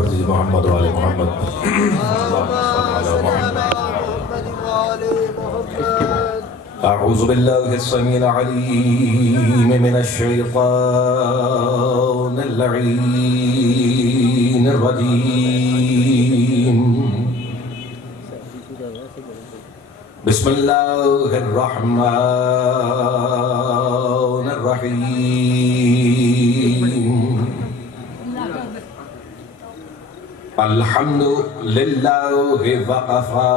پڑھ دیجیے محمد و آل محمد اعوذ باللہ السمیع العلیم من الشیطان اللعین الرجیم بسم اللہ الرحمن الرحیم الحمد للہ وقفا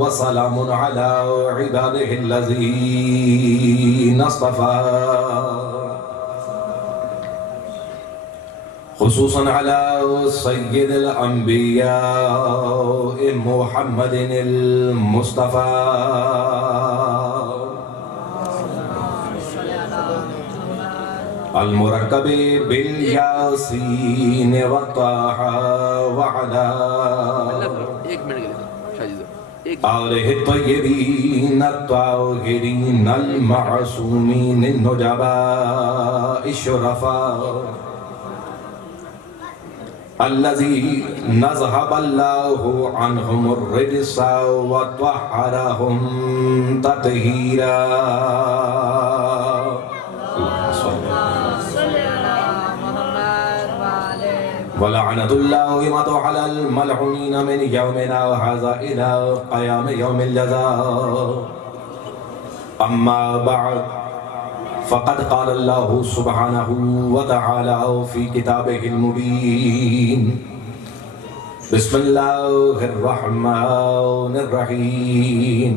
وسلام علی عبادہ الذین اصطفى خصوصا على سید الانبیاء محمد المصطفى المرکب بالیاسین والطاہ وعلا آلہ الطیبین الطاہرین المعصومین النجباء الشرفاء الذی نذهب اللہ عنہم الرجس وطہرہم تطہیرا ولعنت اللہ مطعل الملعونین من یومنا وحاذا الى قیام یوم الجزاء اما بعد فقد قال اللہ سبحانہ وتعالی فی کتابہ المبین بسم اللہ الرحمن الرحیم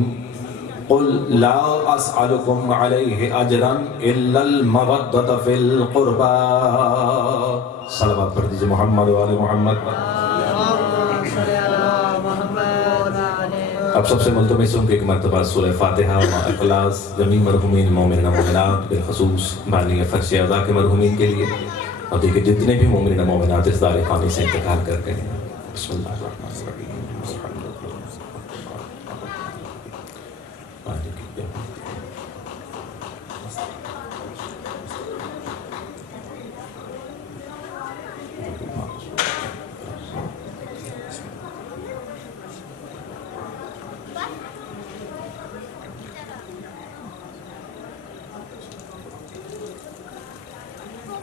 قل لا اسألكم علیہ اجرا الا المودۃ فی القربى صلوات پڑھ دیجئے محمد و آل محمد اب سب سے ملتمس ہوں کہ ایک مرتبہ سورہ فاتحہ و اخلاص جمیع مرحومین مومنین مومنات بالخصوص بانی فرش اعضاء کے مرحومین کے لیے اور دیکھیں جتنے بھی مومنین مومنات اس دار فانی سے انتقال کر گئے ہیں بسم اللہ الرحمن الرحیم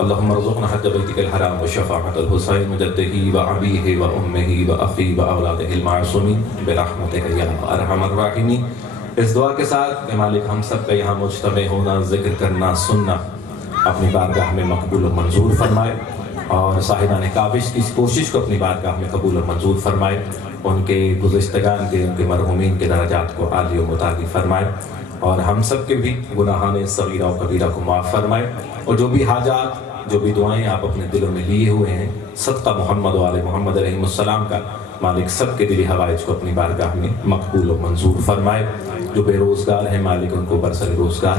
اللہم ارزقنا حج بیتک الحرام وشفاعت الحسین وجدہ وعبیہ وامہ واخی واولادہ المعصومین برحمتک یا ارحم الراحمین۔ اس دعا کے ساتھ کہ مالک ہم سب کا یہاں مجتمع ہونا، ذکر کرنا، سننا اپنی بارگاہ میں مقبول و منظور فرمائے اور صاحبان کاوش کی اس کوشش کو اپنی بارگاہ میں قبول و منظور فرمائے، ان کے گزشتگان کے، ان کے مرحومین کے درجات کو عالی و متعالی فرمائے اور ہم سب کے بھی گناہان صغیرہ و کبیرہ کو معاف فرمائے اور جو بھی حاجات، جو بھی دعائیں آپ اپنے دلوں میں لیے ہوئے ہیں صدقہ محمد و آل محمد علیہ السلام کا، مالک سب کے دلی حوائج کو اپنی بارگاہ میں مقبول و منظور فرمائے۔ جو بے روزگار ہیں مالک ان کو برسر روزگار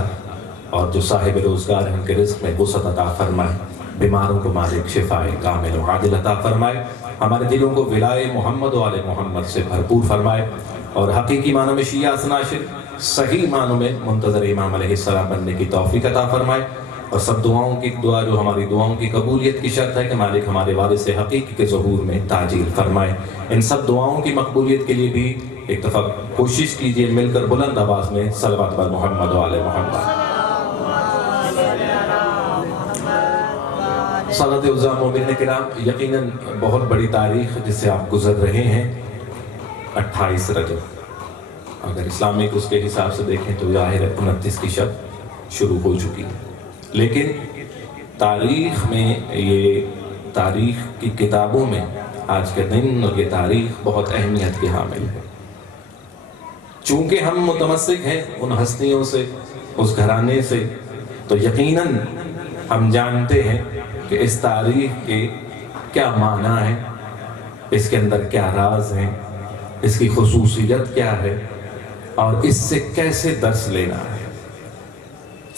اور جو صاحب روزگار ہیں ان کے رزق میں وسعت عطا فرمائے، بیماروں کو مالک شفائے کامل و عاجل عطا فرمائے، ہمارے دلوں کو ولائے محمد و آل محمد سے بھرپور فرمائے اور حقیقی معنوں میں شیعہ اسناشر، صحیح معنوں میں منتظر امام علیہ السلام بننے کی توفیق عطا فرمائے اور سب دعاؤں کی دعا جو ہماری دعاؤں کی قبولیت کی شرط ہے کہ مالک ہمارے وارث حقیقی کے ظہور میں تعجیل فرمائے۔ ان سب دعاؤں کی مقبولیت کے لیے بھی ایک دفعہ کوشش کیجئے مل کر بلند آواز میں صلوات بر محمد و آل محمد۔ سادات عزیز مومنین کرام، یقیناً بہت بڑی تاریخ جس سے آپ گزر رہے ہیں 28 رجب، اگر اسلامک اس کے حساب سے دیکھیں تو ظاہر ہے 29 کی شب شروع ہو چکی ہے، لیکن تاریخ میں، یہ تاریخ کی کتابوں میں آج کے دن اور یہ تاریخ بہت اہمیت کی حامل ہے، چونکہ ہم متمسک ہیں ان ہستیوں سے، اس گھرانے سے، تو یقیناً ہم جانتے ہیں کہ اس تاریخ کے کیا معنی ہے، اس کے اندر کیا راز ہیں، اس کی خصوصیت کیا ہے اور اس سے کیسے درس لینا ہے،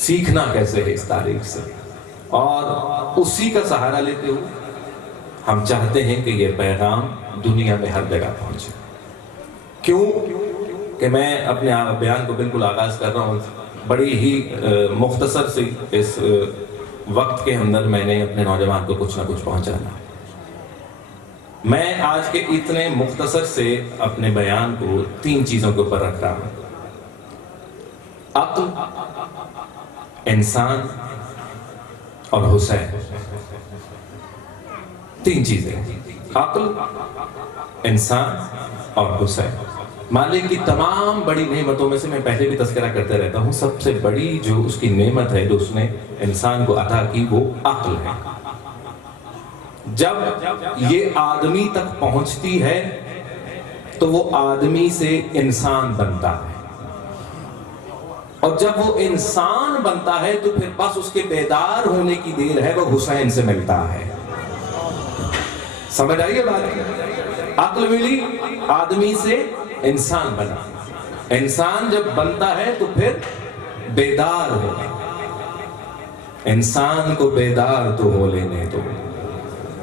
سیکھنا کیسے ہے اس تاریخ سے، اور اسی کا سہارا لیتے ہوئے ہم چاہتے ہیں کہ یہ پیغام دنیا میں ہر جگہ پہنچے۔ کیوں کہ میں اپنے بیان کو بالکل آغاز کر رہا ہوں بڑی ہی مختصر سی اس وقت کے اندر میں نے اپنے نوجوان کو کچھ نہ کچھ پہنچانا۔ میں آج کے اتنے مختصر سے اپنے بیان کو 3 چیزوں کے اوپر رکھ رہا ہوں: عقل، انسان اور حسین. 3 چیزیں: عقل، انسان اور حسین. مالک کی تمام بڑی نعمتوں میں سے میں پہلے بھی تذکرہ کرتے رہتا ہوں، سب سے بڑی جو اس کی نعمت ہے جو اس نے انسان کو عطا کی وہ عقل ہے. جب یہ آدمی تک پہنچتی ہے تو وہ آدمی سے انسان بنتا ہے، اور جب وہ انسان بنتا ہے تو پھر بس اس کے بیدار ہونے کی دیر ہے، وہ حسین سے ملتا ہے. سمجھ آئیے بات؟ عقل ملی، آدمی سے انسان بنا. انسان جب بنتا ہے تو پھر بیدار ہو. انسان کو بیدار تو ہو لینے دو،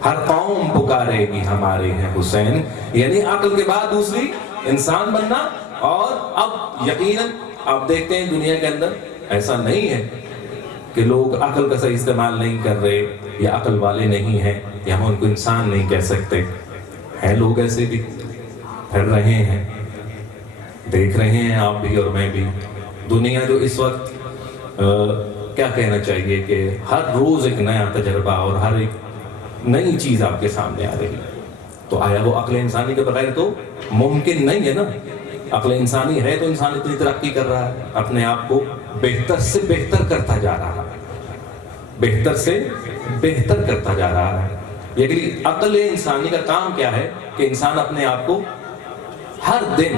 ہر قوم پکارے گی ہمارے ہیں حسین. یعنی عقل کے بعد دوسری انسان بننا. اور اب یقیناً آپ دیکھتے ہیں دنیا کے اندر ایسا نہیں ہے کہ لوگ عقل کا صحیح استعمال نہیں کر رہے یا عقل والے نہیں ہیں یا ہم ان کو انسان نہیں کہہ سکتے. ہیں لوگ ایسے بھی پھر رہے ہیں، دیکھ رہے ہیں آپ بھی اور میں بھی. دنیا جو اس وقت کیا کہنا چاہیے کہ ہر روز ایک نیا تجربہ اور ہر ایک نئی چیز آپ کے سامنے آ رہی ہے. تو آیا وہ عقل انسانی کے بغیر تو ممکن نہیں ہے نا. عقل انسانی ہے تو انسان اتنی ترقی کر رہا ہے، اپنے آپ کو بہتر سے بہتر کرتا جا رہا ہے، بہتر سے بہتر کرتا جا رہا ہے. لیکن عقل انسانی کا کام کیا ہے کہ انسان اپنے آپ کو ہر دن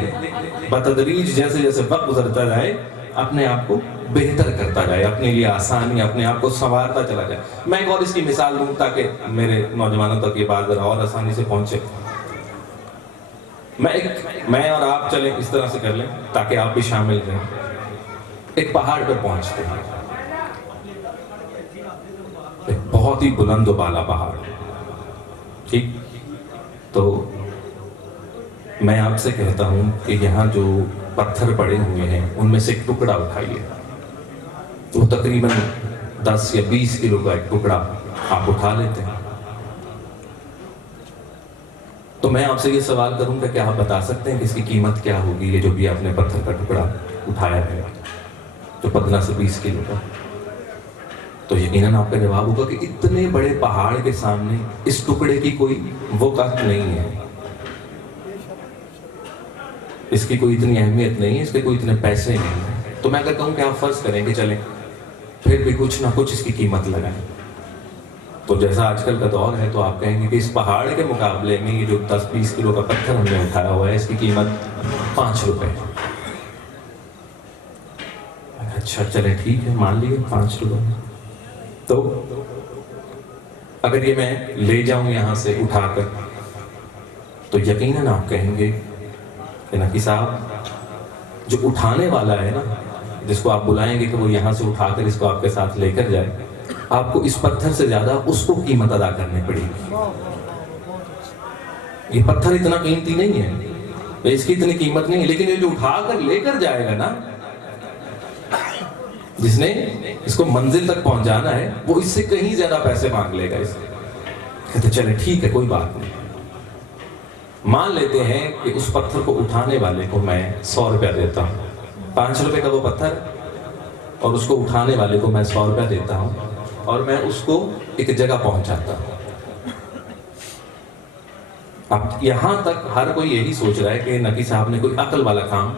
بتدریج جیسے جیسے وقت گزرتا جائے اپنے آپ کو بہتر کرتا جائے، اپنے لیے آسانی، اپنے آپ کو سنوارتا چلا جائے. میں ایک اور اس کی مثال دوں تاکہ میرے نوجوانوں تک یہ بات ذرا اور آسانی سے پہنچے. میں اور آپ چلیں اس طرح سے کر لیں تاکہ آپ بھی شامل رہیں. ایک پہاڑ پہ پہنچتے ہیں، ایک بہت ہی بلند و بالا پہاڑ. ٹھیک، تو میں آپ سے کہتا ہوں کہ یہاں جو پتھر پڑے ہوئے ہیں ان میں سے ایک ٹکڑا اٹھائیے. وہ تقریباً 10 یا 20 کلو کا ایک ٹکڑا آپ اٹھا لیتے ہیں. تو میں آپ سے یہ سوال کروں گا کہ آپ بتا سکتے ہیں کہ اس کی قیمت کیا ہوگی، یہ جو بھی آپ نے پتھر کا ٹکڑا اٹھایا ہے جو 15 سے 20 کلو کا؟ تو یقیناً آپ کا جواب ہوگا کہ اتنے بڑے پہاڑ کے سامنے اس ٹکڑے کی کوئی وقت نہیں ہے، اس کی کوئی اتنی اہمیت نہیں ہے، اس کے کوئی اتنے پیسے نہیں ہیں. تو میں اگر کہوں کہ آپ فرض کریں کہ چلیں پھر بھی کچھ نہ کچھ اس کی قیمت لگائیں، تو جیسا آج کل کا دور ہے تو آپ کہیں گے کہ اس پہاڑ کے مقابلے میں یہ جو 10-20 کلو کا پتھر ہم نے اٹھایا ہوا ہے اس کی قیمت 5 روپے. اچھا چلیں ٹھیک ہے، مان لیے 5 روپے. تو اگر یہ میں لے جاؤں یہاں سے اٹھا کر تو یقیناً آپ کہیں گے کہ نقی صاحب جو اٹھانے والا ہے نا، جس کو آپ بلائیں گے کہ وہ یہاں سے اٹھا کر اس کو آپ کے ساتھ لے کر جائے، آپ کو اس پتھر سے زیادہ اس کو قیمت ادا کرنی پڑے گی. یہ پتھر اتنا قیمتی نہیں ہے، اس کی اتنی قیمت نہیں ہے، لیکن یہ جو اٹھا کر لے کر جائے گا نا، جس نے اس کو منزل تک پہنچانا ہے، وہ اس سے کہیں زیادہ پیسے مانگ لے گا. اس سے کہتے چلے ٹھیک ہے کوئی بات نہیں، مان لیتے ہیں کہ اس پتھر کو اٹھانے والے کو میں 100 روپیہ دیتا ہوں. 5 روپے کا وہ پتھر اور اس کو اٹھانے والے کو میں 100 روپیہ دیتا ہوں اور میں اس کو ایک جگہ پہنچاتا ہوں. اب یہاں تک ہر کوئی یہی سوچ رہا ہے کہ نقی صاحب نے کوئی عقل والا کام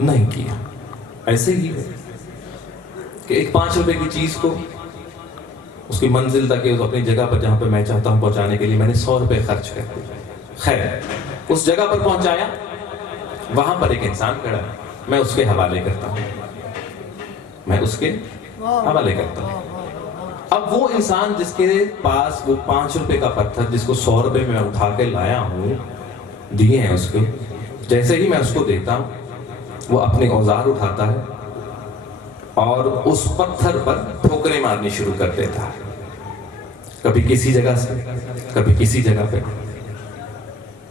نہیں کیا. ایسے ہی ہے کہ ایک 5 روپے کی چیز کو اس کی منزل تک اپنی جگہ پر جہاں پہ میں چاہتا ہوں پہنچانے کے لیے میں نے 100 روپے خرچ کر دیا. خیر اس جگہ پر پہنچایا، وہاں پر ایک انسان کھڑا ہے، میں اس کے حوالے کرتا ہوں، میں اس کے حوالے کرتا ہوں. اب وہ انسان جس کے پاس وہ 5 روپے کا پتھر جس کو 100 روپے میں اٹھا کے لایا ہوں دیے ہیں اس کو، جیسے ہی میں اس کو دیتا ہوں وہ اپنے اوزار اٹھاتا ہے اور اس پتھر پر ٹھوکریں مارنی شروع کر دیتا ہے، کبھی کسی جگہ سے کبھی کسی جگہ پہ.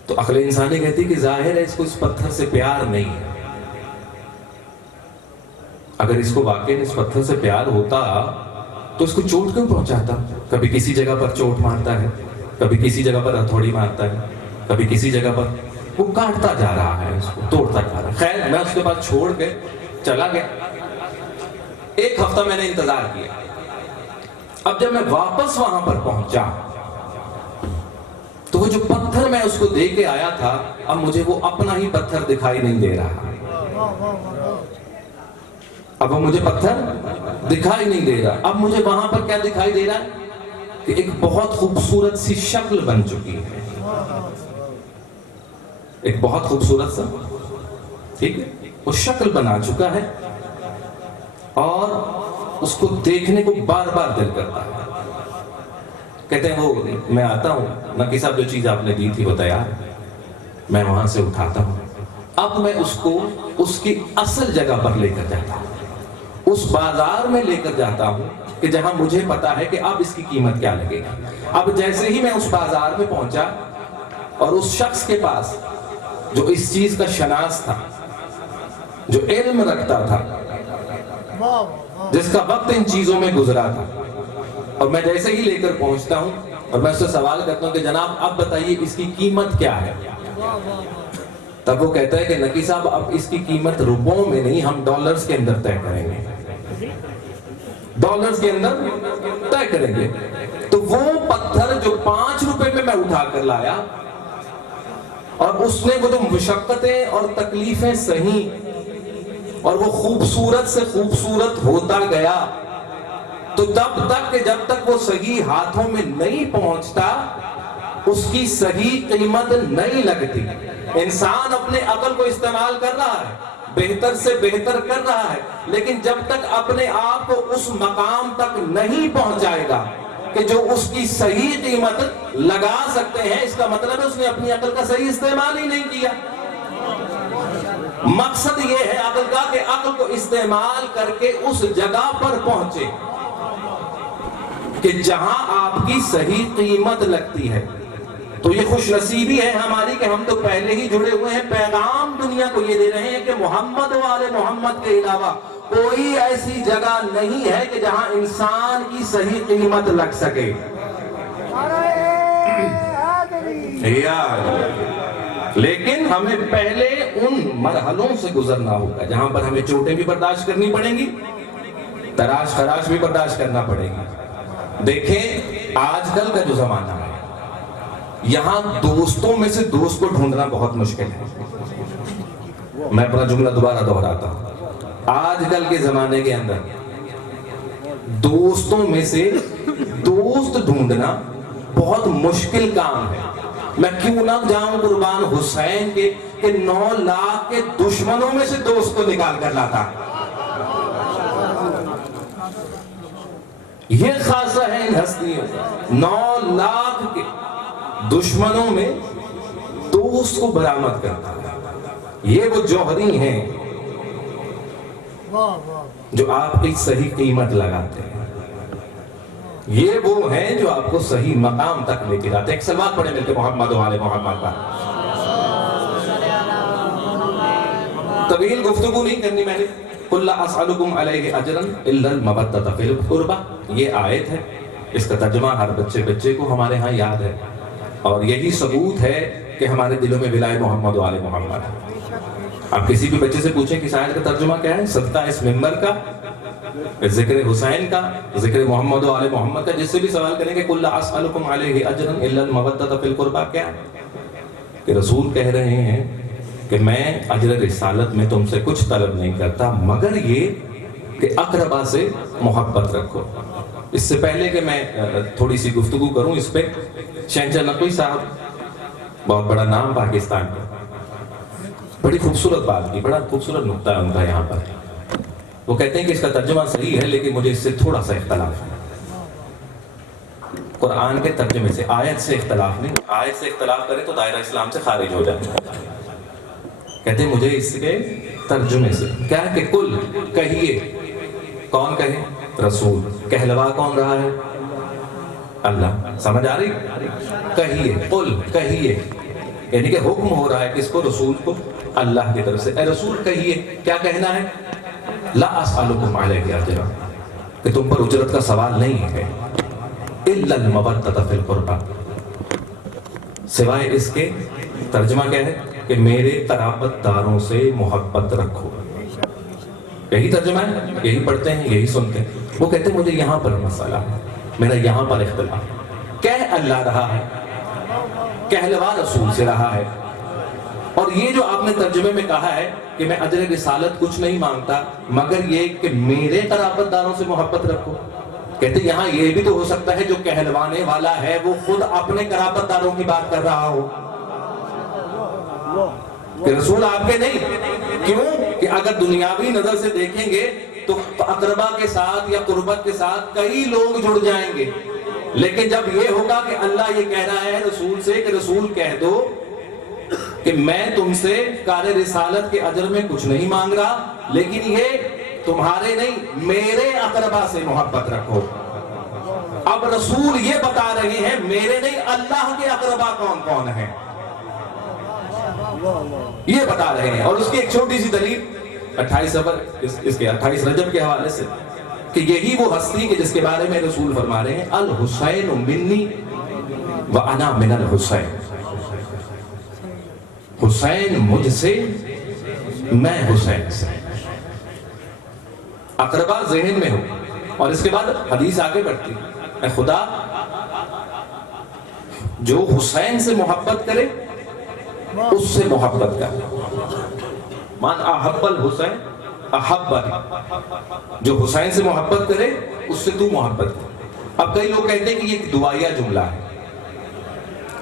تو عقل انسانی کہتی کہ ظاہر ہے اس کو اس پتھر سے پیار نہیں ہے. اگر اس کو واقعی اس پتھر سے پیار ہوتا تو اس کو چوٹ کیوں پہنچاتا؟ کبھی کسی جگہ پر چوٹ مارتا ہے، کبھی کسی جگہ پر ہتھوڑی مارتا ہے، کبھی کسی جگہ پر وہ کاٹتا جا رہا ہے، اس کو توڑتا جا رہا ہے. خیر میں اس کے پاس چھوڑ کے چلا گیا. ایک ہفتہ میں نے انتظار کیا. اب جب میں واپس وہاں پر پہنچا تو وہ جو پتھر میں اس کو دے کے آیا تھا، اب مجھے وہ اپنا ہی پتھر دکھائی نہیں دے رہا. اب وہ مجھے پتھر دکھائی نہیں دے رہا. اب مجھے وہاں پر کیا دکھائی دے رہا ہے کہ ایک بہت خوبصورت سی شکل بن چکی ہے، ایک بہت خوبصورت سا، ٹھیک ہے، وہ شکل بنا چکا ہے اور اس کو دیکھنے کو بار بار دل کرتا ہے. کہتے ہیں وہ میں آتا ہوں نقی صاحب، جو چیز آپ نے دی تھی وہ تیار، میں وہاں سے اٹھاتا ہوں. اب میں اس کو اس کی اصل جگہ پر لے کر جاتا ہوں، اس بازار میں لے کر جاتا ہوں کہ جہاں مجھے پتا ہے کہ اب اس کی قیمت کیا لگے گی. اب جیسے ہی میں اس بازار میں پہنچا اور اس شخص کے پاس جو اس چیز کا شناس تھا، جو علم رکھتا تھا، جس کا وقت ان چیزوں میں گزرا تھا، اور میں جیسے ہی لے کر پہنچتا ہوں اور میں اس سے سوال کرتا ہوں کہ جناب اب بتائیے اس کی قیمت کیا ہے، تب وہ کہتا ہے کہ نقی صاحب اب اس کی قیمت روپوں میں نہیں، ہم ڈالرز کے اندر طے کریں گے، ڈالرز کے اندر طے کریں گے. تو وہ پتھر جو 5 روپے میں اٹھا کر لایا اور اس نے وہ جو مشقتیں اور تکلیفیں سہی اور وہ خوبصورت سے خوبصورت ہوتا گیا، تو جب تک وہ صحیح ہاتھوں میں نہیں پہنچتا اس کی صحیح قیمت نہیں لگتی. انسان اپنے عقل کو استعمال کر رہا ہے، بہتر سے بہتر کر رہا ہے، لیکن جب تک اپنے آپ کو اس مقام تک نہیں پہنچائے گا کہ جو اس کی صحیح قیمت لگا سکتے ہیں، اس کا مطلب ہے اس نے اپنی عقل کا صحیح استعمال ہی نہیں کیا. مقصد یہ ہے عقل کا کہ عقل کو استعمال کر کے اس جگہ پر پہنچے کہ جہاں آپ کی صحیح قیمت لگتی ہے. تو یہ خوش نصیبی ہے ہماری کہ ہم تو پہلے ہی جڑے ہوئے ہیں. پیغام دنیا کو یہ دے رہے ہیں کہ محمد والے محمد کے علاوہ کوئی ایسی جگہ نہیں ہے کہ جہاں انسان کی صحیح قیمت لگ سکے. لیکن ہمیں پہلے ان مرحلوں سے گزرنا ہوگا جہاں پر ہمیں چوٹیں بھی برداشت کرنی پڑیں گی، تراش خراش بھی برداشت کرنا پڑے گی. دیکھیں آج کل کا جو زمانہ ہے، یہاں دوستوں میں سے دوست کو ڈھونڈنا بہت مشکل ہے. میں اپنا جملہ دوبارہ دہراتا ہوں. آج کل کے زمانے کے اندر دوستوں میں سے دوست ڈھونڈنا بہت مشکل کام ہے. میں کیوں نہ جاؤں قربان حسین کے کہ 9 لاکھ کے دشمنوں میں سے دوست کو نکال کر لاتا. یہ خاصہ ہے ان ہستیوں، 9 لاکھ کے دشمنوں میں دوست کو برآمد کرتا ہے. یہ وہ جوہری ہیں جو آپ کی صحیح قیمت لگاتے ہیں. یہ وہ ہیں جو آپ کو صحیح مقام تک لے کے جاتے ہیں. ایک سلوات پڑھیں مل کے محمد والے محمد کا. طویل گفتگو نہیں کرنی میں نے. قُلْ لَا أَسْأَلُكُمْ عَلَيْهِ أَجْرًا إِلَّا الْمَوَدَّةَ فِي الْقُرْبَى. یہ آیت ہے، اس کا ترجمہ ہر بچے کو ہمارے ہاں یاد ہے، اور یہی ثبوت ہے کہ ہمارے دلوں میں ولائے محمد والے محمد ہے. آپ کسی بھی بچے سے پوچھیں کہ اس آیت کا ترجمہ کیا ہے، صدقہ اس ممبر کا، ذکر حسین کا، ذکر محمد والے محمد کا، جس سے بھی سوال کریں کہ قُلْ لَا أَسْأَلُكُمْ عَلَيْهِ أَجْرًا إِلَّا الْمَوَدَّةَ فِي الْقُرْبَى، کیا ہے کہ رسول کہہ رہے ہیں کہ میں اجر رسالت میں تم سے کچھ طلب نہیں کرتا مگر یہ کہ اقربا سے محبت رکھو. اس سے پہلے کہ میں تھوڑی سی گفتگو کروں اس پہ، شہنشاہ نقوی صاحب بہت بڑا نام پاکستان کا، بڑی خوبصورت بات کی، بڑا خوبصورت نقطہ ہے ان کا یہاں پر. وہ کہتے ہیں کہ اس کا ترجمہ صحیح ہے لیکن مجھے اس سے تھوڑا سا اختلاف ہے. قرآن کے ترجمے سے، آیت سے اختلاف نہیں. آیت سے اختلاف کرے تو دائرہ اسلام سے خارج ہو جائے. کہتے ہیں مجھے اس کے ترجمے سے کیا ہے کہ کل کہیے. کون کہے؟ رسول. کہلوا کون رہا ہے؟ اللہ. سمجھ آ رہی؟ کہیے، قل کہیے، یعنی کہ حکم ہو رہا ہے کس کو؟ رسول کو، اللہ کی طرف سے. اے رسول کہیے، کیا کہنا ہے؟ لا اسألکم علیہ اجرا، کہ تم پر اجرت کا سوال نہیں ہے، الا المودۃ فی القربى، سوائے اس کے ترجمہ کیا ہے کہ میرے قرابت داروں سے محبت رکھو. یہی ترجمہ ہے, یہی پڑھتے ہیں, یہی سنتے ہیں. وہ کہتے ہیں مجھے یہاں پر مسئلہ ہے, میرا یہاں پر اختلاف. کہہ اللہ رہا ہے, کہلوا رسول سے رہا ہے. اور یہ جو آپ نے ترجمے میں کہا ہے کہ میں اجر رسالت کچھ نہیں مانگتا مگر یہ کہ میرے قرابت داروں سے محبت رکھو, کہتے یہاں یہ بھی تو ہو سکتا ہے جو کہلوانے والا ہے وہ خود اپنے قرابت داروں کی بات کر رہا ہو کہ رسول آپ کے نہیں. کیوں کہ اگر دنیاوی نظر سے دیکھیں گے تو اقربا کے ساتھ یا قربت کے ساتھ کئی لوگ جڑ جائیں گے, لیکن جب یہ ہوگا کہ اللہ یہ کہہ رہا ہے رسول سے کہ رسول کہہ دو کہ میں تم سے کار رسالت کے اجر میں کچھ نہیں مانگ رہا, لیکن یہ تمہارے نہیں میرے اقربا سے محبت رکھو. اب رسول یہ بتا رہے ہیں میرے نہیں اللہ کے اقربا کون کون ہیں, یہ بتا رہے ہیں. اور اس کی ایک چھوٹی سی دلیل 28 رجب کے حوالے سے کہ یہی وہ ہستی کہ جس کے بارے میں رسول فرما رہے ہیں الحسین منی وانا من الحسین, حسین مجھ سے میں حسین سے. اقربا ذہن میں ہو. اور اس کے بعد حدیث آگے بڑھتی اے خدا جو حسین سے محبت کرے اس سے محبت کر. من احب الحسین احبنی, جو حسین سے محبت کرے اس سے تو محبت کر. اب کئی لوگ کہتے ہیں کہ یہ ایک دعائیہ جملہ ہے.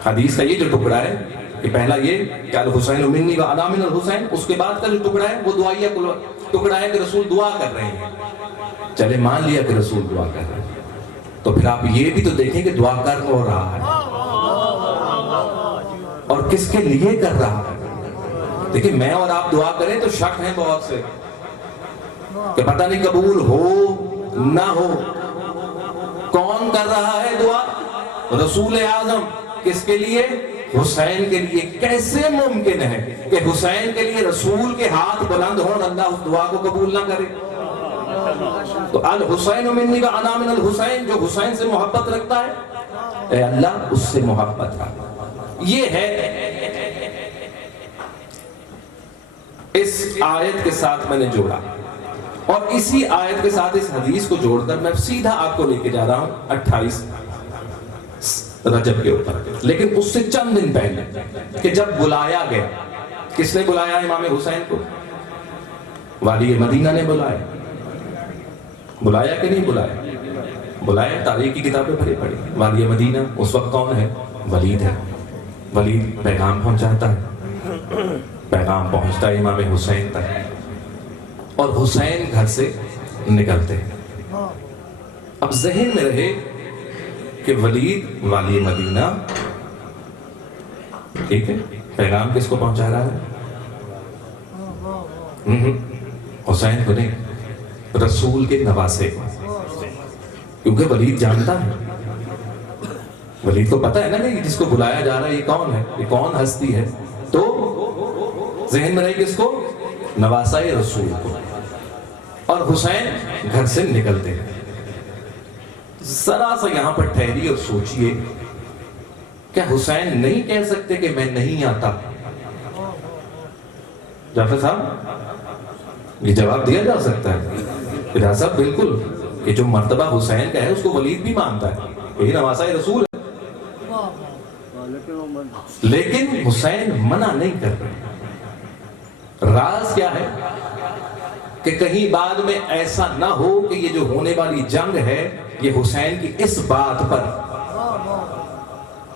حدیث کا یہ جو ٹکڑا ہے کہ پہلا یہ کہ الحسین منی وانا من الحسین, اس کے بعد کا جو ٹکڑا ہے وہ دعائیہ ٹکڑا ہے کہ رسول دعا کر رہے ہیں. چلے مان لیا کہ رسول دعا کر رہے ہیں, تو پھر آپ یہ بھی تو دیکھیں کہ دعا کر ہو رہا ہے اور کس کے لیے کر رہا ہے. دیکھیں میں اور آپ دعا کریں تو شک ہیں بہت سے کہ پتہ نہیں قبول ہو نہ ہو. کون کر رہا ہے دعا؟ رسول اعظم. کس کے لیے؟ حسین کے لیے. کیسے ممکن ہے کہ حسین کے لیے رسول کے ہاتھ بلند ہوں اللہ اس دعا کو قبول نہ کرے؟ تو الحسین منی وانا من الحسین, جو حسین سے محبت رکھتا ہے اے اللہ اس سے محبت رکھتا. یہ ہے اس آیت کے ساتھ میں نے جوڑا, اور اسی آیت کے ساتھ اس حدیث کو جوڑ کر میں سیدھا آپ کو لے کے جا رہا ہوں 28 رجب کے اوپر. لیکن اس سے چند دن پہلے کہ جب بلایا گیا, کس نے بلایا امام حسین کو؟ والی مدینہ نے بلایا. بلایا کہ نہیں بلایا؟ بلایا. تاریخ کی کتابیں بھری پڑی. والی مدینہ اس وقت کون ہے؟ ولید ہے. ولید پیغام پہنچاتا ہے, پیغام پہنچتا ہے امام حسین تک, اور حسین گھر سے نکلتے ہیں. اب ذہن میں رہے کہ ولید والی مدینہ, ٹھیک ہے, پیغام کس کو پہنچا رہا ہے؟ حسین کو نہیں, رسول کے نواسے کو. کیونکہ ولید جانتا ہے, ولید کو پتا ہے نا کہ جس کو بلایا جا رہا ہے یہ کون ہے, یہ کون ہستی ہے. تو ذہن میں رہے کس کو؟ نواسہ رسول کو. اور حسین گھر سے نکلتے ہیں. ذرا سا یہاں پر ٹھہریے اور سوچئے, کیا حسین نہیں کہہ سکتے کہ میں نہیں آتا؟ جعفر صاحب یہ جواب دیا جا سکتا ہے. راز صاحب بالکل, یہ جو مرتبہ حسین کا ہے اس کو ولید بھی مانتا ہے, یہی نواسہ رسول ہے. لیکن حسین منع نہیں کر رہے. راز کیا ہے کہ کہیں بعد میں ایسا نہ ہو کہ یہ جو ہونے والی جنگ ہے یہ حسین کی اس بات پر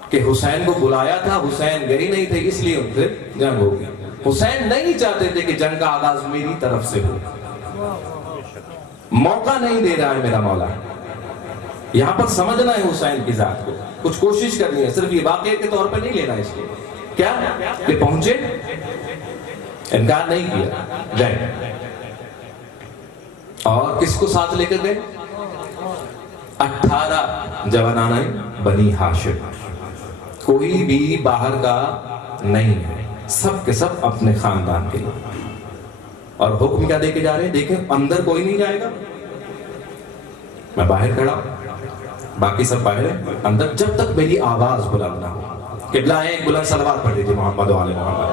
کہ حسین کو بلایا تھا, حسین گئی نہیں تھے, اس لیے ان سے جنگ ہوگی. حسین نہیں چاہتے تھے کہ جنگ کا آغاز میری طرف سے ہو. موقع نہیں دے رہا ہے میرا مولا. یہاں پر سمجھنا ہے حسین کی ذات کو, کچھ کوشش کرنی ہے, صرف یہ واقعے کے طور پر نہیں لینا اس کو. کیا کہ پہنچے, انکار نہیں کیا, گئے. اور کس کو ساتھ لے کر گئے؟ 18 جوانان بنی ہاشم. کوئی بھی باہر کا نہیں ہے, سب کے سب اپنے خاندان کے لیے. اور حکم کیا دے کے جا رہے ہیں؟ دیکھیں اندر کوئی نہیں جائے گا, میں باہر کھڑا, باقی سب باہر ہیں, اندر جب تک میری آواز بلند نہ ہو. قبلہ ہیں، ایک بلند صلوات پڑھ لیجیے محمد و آل محمد.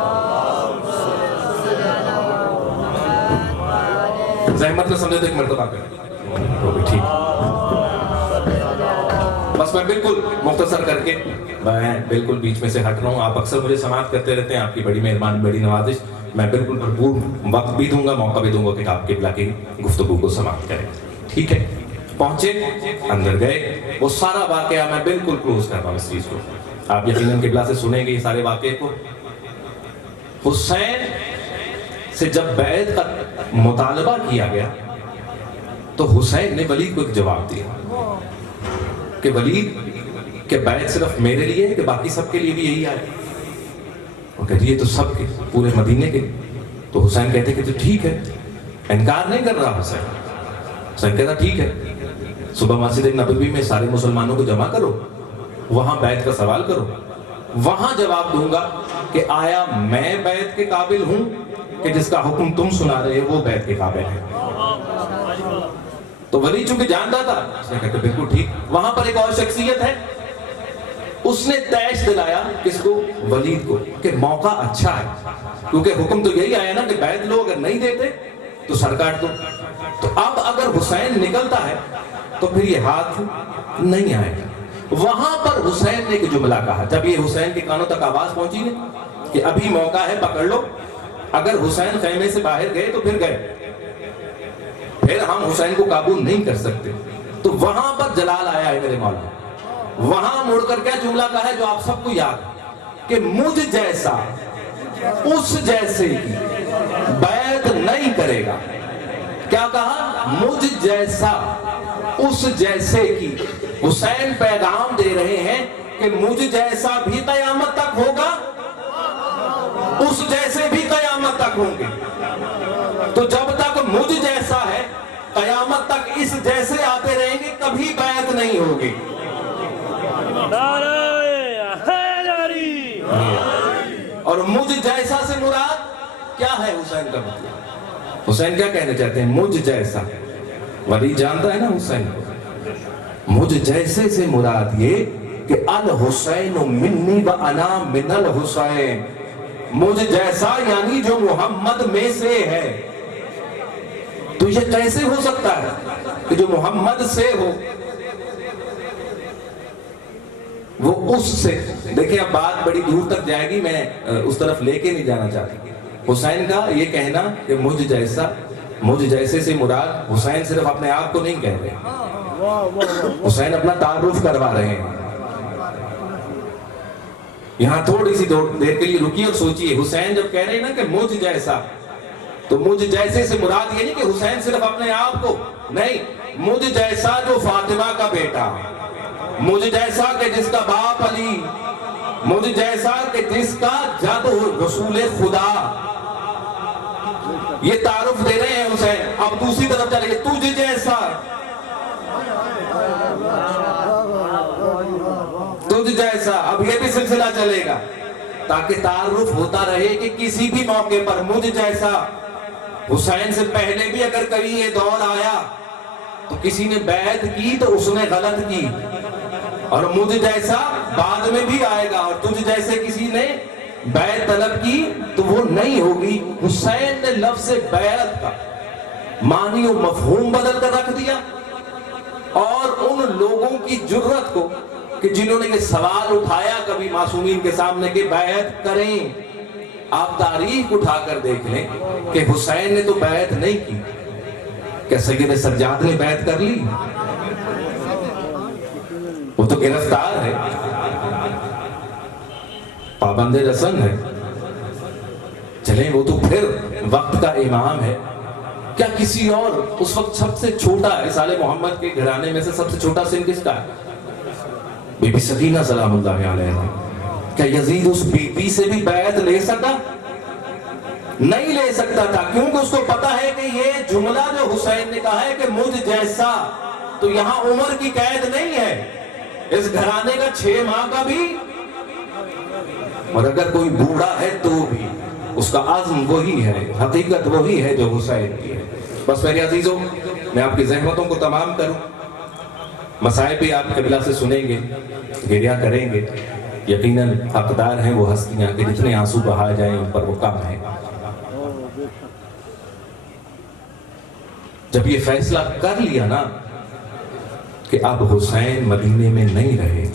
زحمت نہ سمجھے تو ایک مرتبہ کریں. ٹھیک. بس میں بالکل مختصر کر کے میں بالکل بیچ میں سے ہٹ رہا ہوں. آپ اکثر مجھے سماعت کرتے رہتے ہیں، آپ کی بڑی مہربانی، بڑی نوازش. میں بالکل بھرپور وقت بھی دوں گا، موقع بھی دوں گا کہ آپ قبلہ کی گفتگو کو سماعت کریں. ٹھیک ہے. پہنچے، اندر گئے، وہ سارا واقعہ میں بالکل کلوز کر رہا ہوں اس چیز کو. آپ یقیناً قبلہ سے سنیں گے یہ سارے واقعے کو. حسین سے جب بیعت کا مطالبہ کیا گیا تو حسین نے ولید کو ایک جواب دیا کہ ولید کہ بیعت صرف میرے لیے ہے کہ باقی سب کے لیے بھی یہی آئے؟ وہ کہتے یہ تو سب کے، پورے مدینے کے. تو حسین کہتے کہ تو ٹھیک ہے، انکار نہیں کر رہا حسین. حسین کہتا ٹھیک ہے، صبح مسجد نبوی میں سارے مسلمانوں کو جمع کرو، وہاں بیعت کا سوال کرو، وہاں جواب دوں گا کہ آیا میں بیعت کے قابل ہوں کہ جس کا حکم تم سنا رہے ہو وہ بیعت کے قابل ہے. تو ولید چونکہ جانتا تھا، اس نے کہا بالکل ٹھیک. وہاں پر ایک اور شخصیت ہے، اس نے تیش دلایا کس کو؟ ولید کو، کہ موقع اچھا ہے کیونکہ حکم تو یہی آیا نا کہ بیعت لو، اگر نہیں دیتے تو سر کاٹ دو. تو اب اگر حسین نکلتا ہے تو پھر یہ ہاتھ نہیں آئے گا. وہاں پر حسین نے ایک جملہ کہا، جب یہ حسین کے کانوں تک آواز پہنچی نا کہ ابھی موقع ہے پکڑ لو. اگر حسین خیمے سے باہر گئے تو پھر گئے، پھر ہم حسین کو قابو نہیں کر سکتے. تو وہاں پر جلال آیا ہے میرے مولا. وہاں مڑ کر کیا جملہ کہا ہے جو آپ سب کو یاد ہے کہ مجھ جیسا اس جیسے کی بیعت نہیں کرے گا. کیا کہا؟ مجھ جیسا اس جیسے کی. حسین پیغام دے رہے ہیں کہ مجھ جیسا بھی قیامت تک ہوگا، اس جیسے بھی قیامت تک ہوں گے. تو جب تک مجھ جیسا ہے قیامت تک اس جیسے آتے رہیں گے، کبھی بیعت نہیں ہوگی. اور مجھ جیسا سے مراد کیا ہے؟ حسین کا مطلب، حسین کیا کہنا چاہتے ہیں؟ مجھ جیسا. ولید جانتا ہے نا حسین کو. مجھ جیسے سے مراد یہ کہ الحسین منی و انا من الحسین. مجھ جیسا یعنی جو محمد میں سے ہے. تو یہ کیسے ہو سکتا ہے کہ جو محمد سے ہو وہ اس سے؟ دیکھیں اب بات بڑی دور تک جائے گی، میں اس طرف لے کے نہیں جانا چاہتی. حسین کا یہ کہنا کہ مجھ جیسا، مجھ جیسے سے مراد حسین صرف اپنے آپ کو نہیں کہہ رہے، حسین اپنا تعارف کروا رہے ہیں. یہاں تھوڑی سی دیر کے لیے رکیے اور سوچئے. حسین جب کہہ رہے ہیں نا کہ مجھ جیسا، تو مجھ جیسے سے مراد یہ نہیں کہ حسین صرف اپنے آپ کو نہیں، مجھ جیسا جو فاطمہ کا بیٹا، مجھ جیسا کہ جس کا باپ علی، مجھ جیسا کہ جس کا جد رسول خدا. یہ تعارف دے رہے ہیں حسین. اب دوسری طرف چلے گئے، تجھ جیسا، تجھ جیسا. اب یہ بھی سلسلہ چلے گا تاکہ تعارف ہوتا رہے کہ کسی بھی موقع پر مجھ جیسا. حسین سے پہلے بھی اگر کبھی یہ دور آیا تو کسی نے بیعت کی تو اس نے غلط کی، اور مجھ جیسا بعد میں بھی آئے گا. اور تجھ جیسے کسی نے بیعت طلب کی تو وہ نہیں ہوگی. حسین نے لفظ بیعت کا معنی و مفہوم بدل کر رکھ دیا. اور ان لوگوں کی جرت کو کہ جنہوں نے یہ سوال اٹھایا کبھی معصومین کے سامنے کہ بیعت کریں، آپ تاریخ اٹھا کر دیکھ لیں کہ حسین نے تو بیعت نہیں کی. کیا سید سجاد نے بیعت کر لی؟ وہ تو گرفتار ہے، پابند رسم ہے. چلیں وہ تو پھر وقت کا امام ہے. کیا کسی اور اس وقت سب سے چھوٹا رسالہ محمد کے گھرانے میں سے سب سے چھوٹا سن کس کا ہے؟ بی بی سکینہ سلام اللہ علیہ. کیا یزید اس بی بی سے بھی بیعت لے سکا؟ نہیں لے سکتا تھا، کیونکہ اس کو پتا ہے کہ یہ جملہ جو حسین نے کہا ہے کہ مجھ جیسا، تو یہاں عمر کی قید نہیں ہے، اس گھرانے کا 6 ماہ کا بھی، اور اگر کوئی بوڑھا ہے تو بھی اس کا عزم وہی ہے، حقیقت وہی ہے جو حسین کی ہے. بس میرے عزیزوں، میں آپ کی زحمتوں کو تمام کروں. مسائب بھی آپ قبلہ سے سنیں گے، گریہ کریں گے. یقیناً حقدار ہیں وہ ہستیاں کہ جتنے آنسو بہا جائیں ان پر وہ کم ہیں. جب یہ فیصلہ کر لیا نا کہ اب حسین مدینے میں نہیں رہے،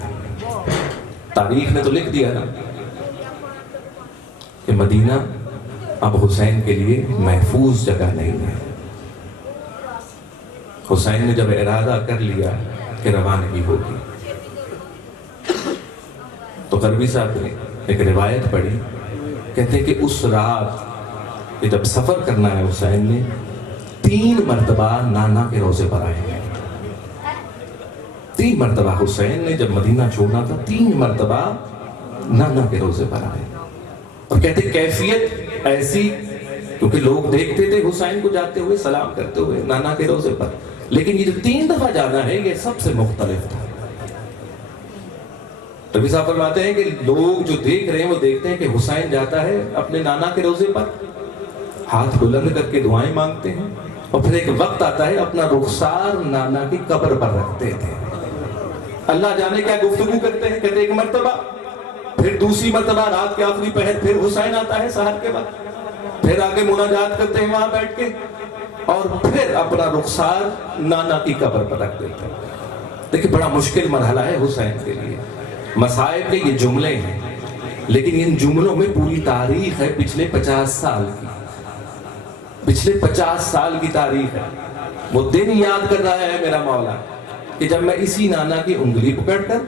تاریخ نے تو لکھ دیا نا کہ مدینہ اب حسین کے لیے محفوظ جگہ نہیں ہے. حسین نے جب ارادہ کر لیا کہ روانگی ہوگی تو غربی صاحب نے ایک روایت پڑھی، کہتے ہیں کہ اس رات جب سفر کرنا ہے حسین نے 3 مرتبہ نانا کے روضے پر آئے ہیں. 3 مرتبہ حسین نے جب مدینہ چھوڑنا تھا 3 مرتبہ نانا کے روضے پر آئے. اور کہتے کیفیت ایسی، کیونکہ لوگ دیکھتے تھے حسین کو جاتے ہوئے سلام کرتے ہوئے نانا کے روضے پر، لیکن یہ جو 3 دفعہ جانا ہے یہ سب سے مختلف تھا. ربی صاحب فرماتے ہیں کہ لوگ جو دیکھ رہے ہیں وہ دیکھتے ہیں کہ حسین جاتا ہے اپنے نانا کے روضے پر، ہاتھ بلند کر کے دعائیں مانگتے ہیں، اور پھر ایک وقت آتا ہے اپنا رخسار نانا کی قبر پر رکھتے تھے. اللہ جانے کیا گفتگو کرتے ہیں. کہتے ہیں ایک مرتبہ، پھر دوسری مرتبہ رات کے آخری پہر پھر حسین آتا ہے سحر کے وقت، پھر آگے مناجات کرتے ہیں وہاں بیٹھ کے، اور پھر اپنا رخسار نانا کی قبر پر رکھ دیتے ہیں. دیکھیں بڑا مشکل مرحلہ ہے حسین کے لیے. مصائب کے یہ جملے ہیں، لیکن ان جملوں میں پوری تاریخ ہے پچھلے 50 سال کی. پچھلے 50 سال کی تاریخ ہے. وہ دن یاد کر رہا ہے میرا مولا کہ جب میں اسی نانا کی انگلی پکڑ کر،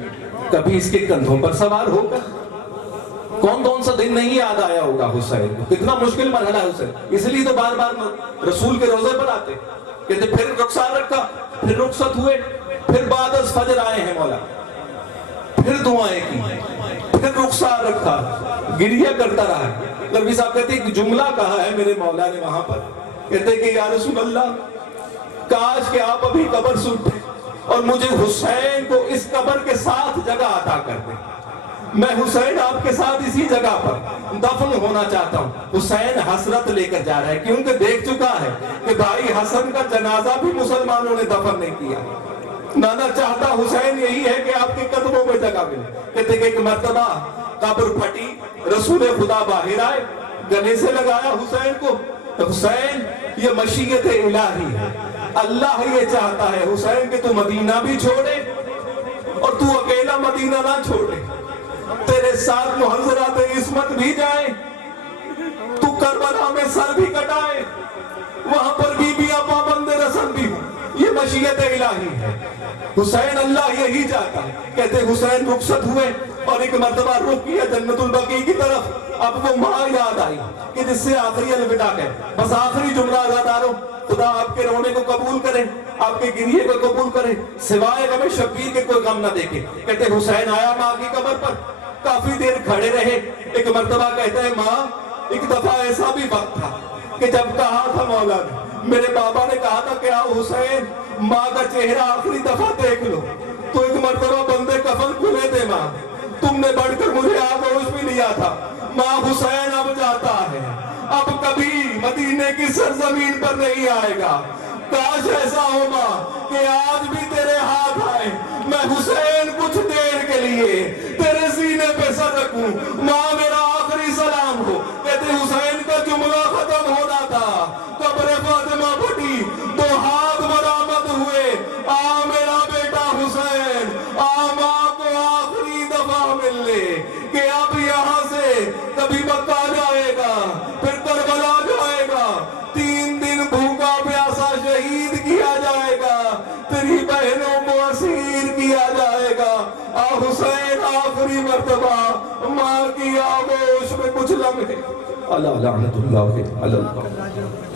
کبھی اس کے کندھوں پر سوار ہو کر، کون سا دن نہیں یاد آیا ہوگا حسین کو. کتنا مشکل مرحلہ ہے حسین. اس لیے تو بار بار رسول کے روضے پر آتے، کہتے پھر رخسار رکھا، پھر رخصت ہوئے، پھر بعد از فجر آئے ہیں مولا، پھر دعائیں کی، پھر رخسار رکھا، گریہ کرتا رہا. نبی صاحب کہتے ہیں کہ جملہ کہا ہے میرے مولا نے وہاں پر، کہتے ہیں کہ یا رسول اللہ کاش کہ آپ ابھی قبر سے اٹھیں اور مجھے حسین کو اس قبر کے ساتھ جگہ عطا کر دیں. میں حسین آپ کے ساتھ اسی جگہ پر دفن ہونا چاہتا ہوں. حسین حسرت لے کر جا رہا ہے کیونکہ دیکھ چکا ہے کہ بھائی حسن کا جنازہ بھی مسلمانوں نے دفن نہیں کیا. نانا چاہتا حسین یہی ہے کہ آپ کے قدموں میں جگہ ملے. کہتے کہ ایک مرتبہ قبر پھٹی، رسول خدا باہر آئے، گلے سے لگایا حسین کو. حسین یہ مشیت الہی ہے، اللہ یہ چاہتا ہے حسین کہ تو مدینہ بھی چھوڑے اور تو اکیلا مدینہ نہ چھوڑے، تیرے ساتھ محضرات عصمت بھی جائیں، تو کربلا میں سر بھی کٹائے، وہاں پر بیویاں پابند رسم بھی ہوں. یہ مشیت الہی ہے. حسین اللہ یہی چاہتا ہے. کہتے حسین رخصت ہوئے اور ایک مرتبہ رخ کیا جنت البقیع کی طرف. اب وہ ماں یاد آئی کہ جس سے آخری الوداع ہے. بس آخری جملہ ازاداروں، خدا آپ کے رونے کو قبول کرے، آپ کے گریے کو قبول کرے، سوائے غم شبیر کے کوئی غم نہ دیکھے. کہتے حسین آیا ماں کی قبر پر، کافی دیر کھڑے رہے. ایک مرتبہ کہتا ہے ماں ایک دفعہ ایسا بھی وقت تھا کہ جب کہا تھا مولا نے، میرے بابا نے کہا تھا کہ آؤ حسین ماں کا چہرہ آخری دفعہ دیکھ لو، تو ایک مرتبہ بندے کفن کھلے تھے ماں، تم نے بڑھ کر مجھے آغوش بھی لیا تھا. ماں حسین اب جاتا ہے، اب کبھی مدینے کی سرزمین پر نہیں آئے گا. کاش ایسا ہو ماں کہ آج بھی تیرے ہاتھ آئے، میں حسین کچھ دیر کے لیے تیرے سینے پہ سر رکھوں، ماں میرا آخری سلام ہو. کہتے حسین کا جملہ ختم ہونا تھا، قبر فاطمہ پھٹی، 2 ہاتھ برآمد ہوئے، آ میرا بیٹا حسین، آ ماں کو آخری دفعہ مل لے کہ اب یہاں سے کبھی مکہ جائے گا، پھر کربلا جائے گا، 3 دن بھوکا پیاسا شہید کیا جائے گا، تیری بہنوں کو اسیر کیا جائے گا. آ حسین آخری مرتبہ ماں کی آغوش میں کچھ لمحے. اللہ لعنت اللہ علی اللہ.